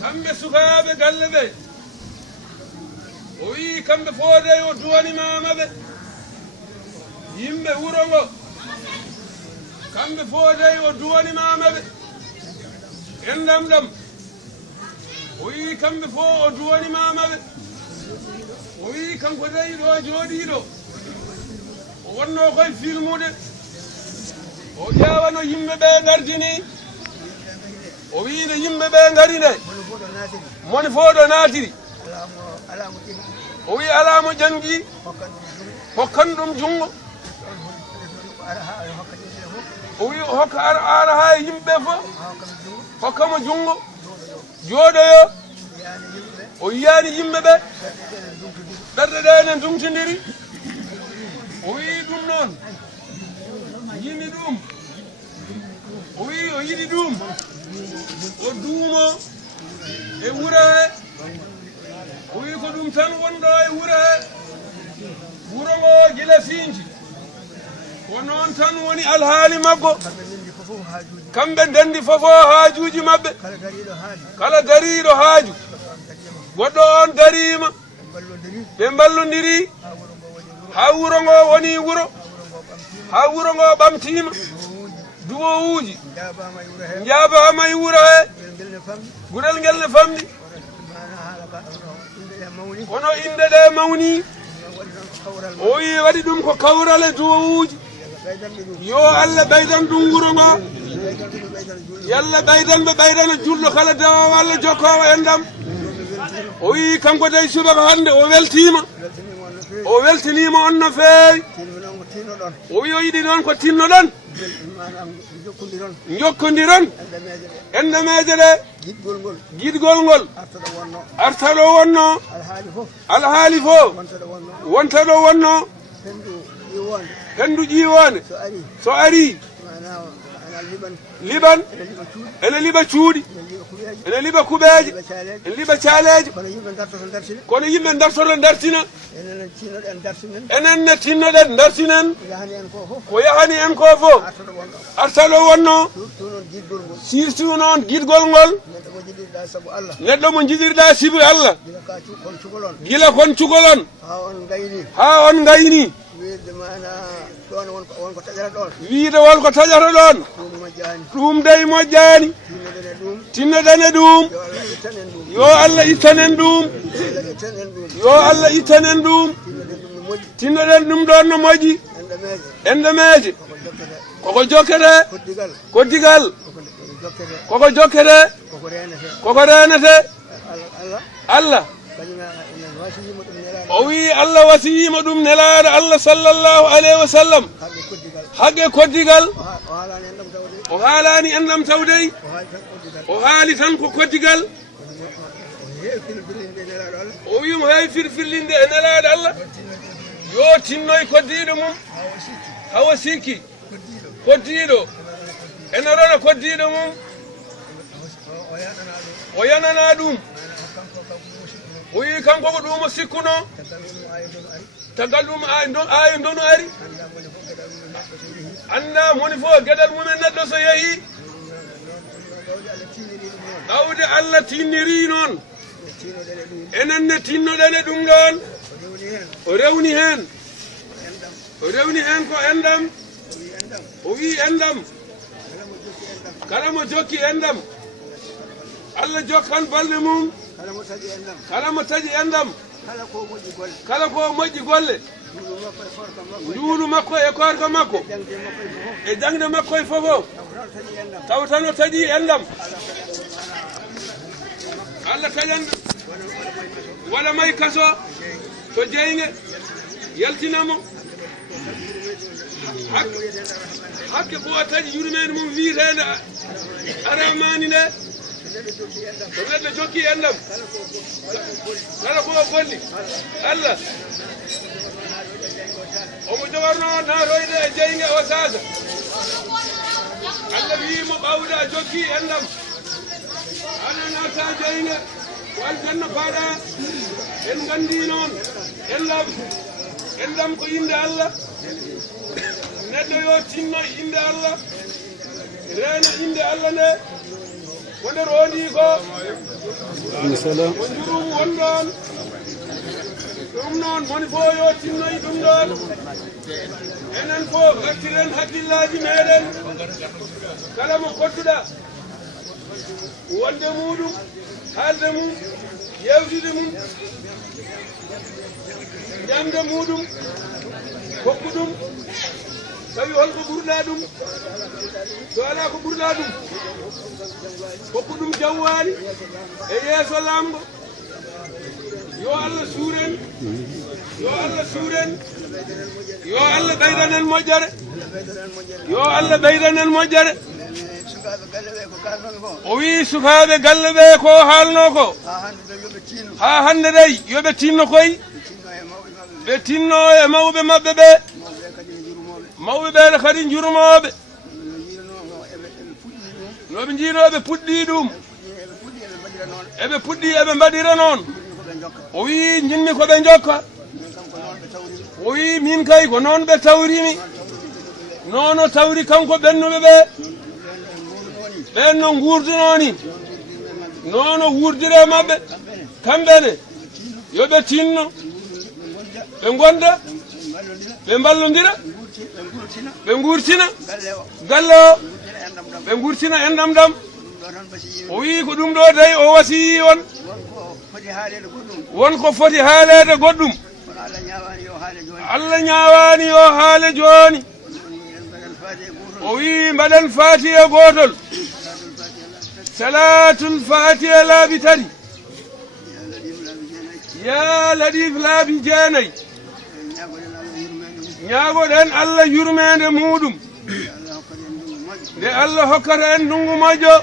kamɓe sukaaɓe galle ɓe o wii kamɓe foode o duwanimama ɓe yimɓe wuro ngo kamɓe foode o duwanimama ɓe endam ɗam o wii kamɓe fo o duwanimama ɓe o wii kanko tawi ɗo jooɗiɗo o wonno koye filmude o ƴewano yimɓe ɓe gardini o wiino yimɓe ɓe ngari nde moni fof ɗo naatiri o wi alamo ƴangi hokkan ɗum junngo o wi hokka ara ha e yimɓe fof hokkamo junngo jooɗoyo o yiyani yimɓe ɓe ɓerɗe ɗe ne ndumtidiri o wi ɗum noon yimi ɗum o wi o yiɗi ɗum o duumo e wuro he o wi ko ɗum tan wonɗo e wuro he wuro ngo gila fiinji ko noon tan woni alhaali maggo kamɓe ndendi fofo haajuji maɓɓe kala dariɗo haaju goɗɗo on darima ɓe ballodiri ha wuro ngo woni wuro ha wuro ngo ɓamtima duwowuji jaabama e wuro he gurel ngel ne famɗi kono inde ɗe mawni o wi waɗi ɗum ko kawral e duwowuji yo Allah ɓeydan ɗum wuro ngo yalla ɓeydan ɓe ɓeydana julɗo kala dewowo Allah jokkowo endam o wi kanko dey subaka hande o weltima o weltinima on no feewi o wi o yiɗi noon ko tinnoɗon jokkodiron endameje ɗe guiɗgol ngol arta ɗo wonno alhaali fo wonta ɗo wonno hendu ƴiwonde so ari liɓan ene liɓa cuuɗi ene liɓa kuɓeje ene liɓa caaleje kono yimɓe dartoto dartina enenne tinnoɗen dartinen ko yahani en ko fof arta ɗo wonno surtout noon guiɗgol ngol neɗɗo mo jiɗirɗa sibu Allah gila kon cugolon ha on gayni wiide wonko taƴata ɗon ɗum dey moƴƴani tinnoɗen e ɗum yo Allah ittanen ɗum yo Allah ittanen ɗum tinnoɗen ɗum ɗon no moƴƴi endemeje koko jokkete koddigal koko jokkete koko renete Allah o wi Allah wasiyima ɗum nelaɗo Allah sallallahu alayhi wa sallam hagge koddigal o haalani endam tawdey o haali tan ko koddigal o wi mo heewi firfirlinde e nelaɗo Allah yo tinnoy koddiɗo mum hawa sikki koddiɗo ene rona koddiɗo mum o yanana ɗum o wi kanko ko ɗum o sikkuno tagal ɗum ayi ndonu ari anda moni fof gueɗal mumen neɗɗo so yeehi ɗawde Allah tinniri noon enenne tinnoɗen e ɗum ɗon o rewni hen ko endam o wi endam kala mo jokki endam Allah jokkan balɗe mum kala mo taƴi endam kala ko moƴƴi golle nduulu makko e korka makko e jangde makko e fofo taw tan o taƴi endam Allah taƴan waɗa may kaso to jeyge yaltinamo hakke ko o taƴi yurmede mum wiitede aramani nde so neɗɗo jokki endam kala ko o bolli Allah omo jowarno naatoyde e jeyge o saaga Allah wiimo ɓawde a jokki endam ana naata jeyge ko aljanna faaɗa en gandi noon endam ko inde Allah neɗɗo yo tinno inde Allah reena inde Allah nde wonde rondi ko wonjurum wonɗon ɗum noon moni fo yo tinnoyi ɗum ɗon enen fo gartiren hakkillaji meɗen kala mo kodduɗa wonde muɗum haalde mum yewtide mum ñamde muɗum hokku ɗum tawi holko ɓurɗa ɗum so ala ko ɓurɗa ɗum hokku ɗum jawwali e yeeso lamgo yo Allah suuren yo Allah suuren yo Allah ɓeydanen moƴƴere yo Allah ɓeydanen moƴƴere o wi sukaɓe galle ɓe ko haalno ko ha hande ɗay yoɓe tinno koye ɓe tinno e mawɓe mabɓe ɓe mawɓe ɓeɗe kadi jurmoɓe noɓe jiinoɓe puɗɗi ɗum eɓe puɗɗi eɓe mbaɗira noon o wi jinmi koɓe jokka o wi min kay ko noon ɓe tawrimi nono tawri kanko ɓennuɓe ɓe ɓen no gurdunoni nono wurdire mabɓe kamɓene yoɓe tinno ɓe gonda ɓe ballodira ɓe gurtina galle o ɓe gurtina endam ɗam o wi ko ɗum ɗo tawi o wasiyi on wonko foti haalede goɗɗum Allah ñawani yo haale joni o wi mbaɗen fatiha gotol salatul fatiha laabi tati ya laɗif laabi jeenayi ñagoɗen Allah yurmede muɗum nde Allah hokkata en ndungu moƴƴo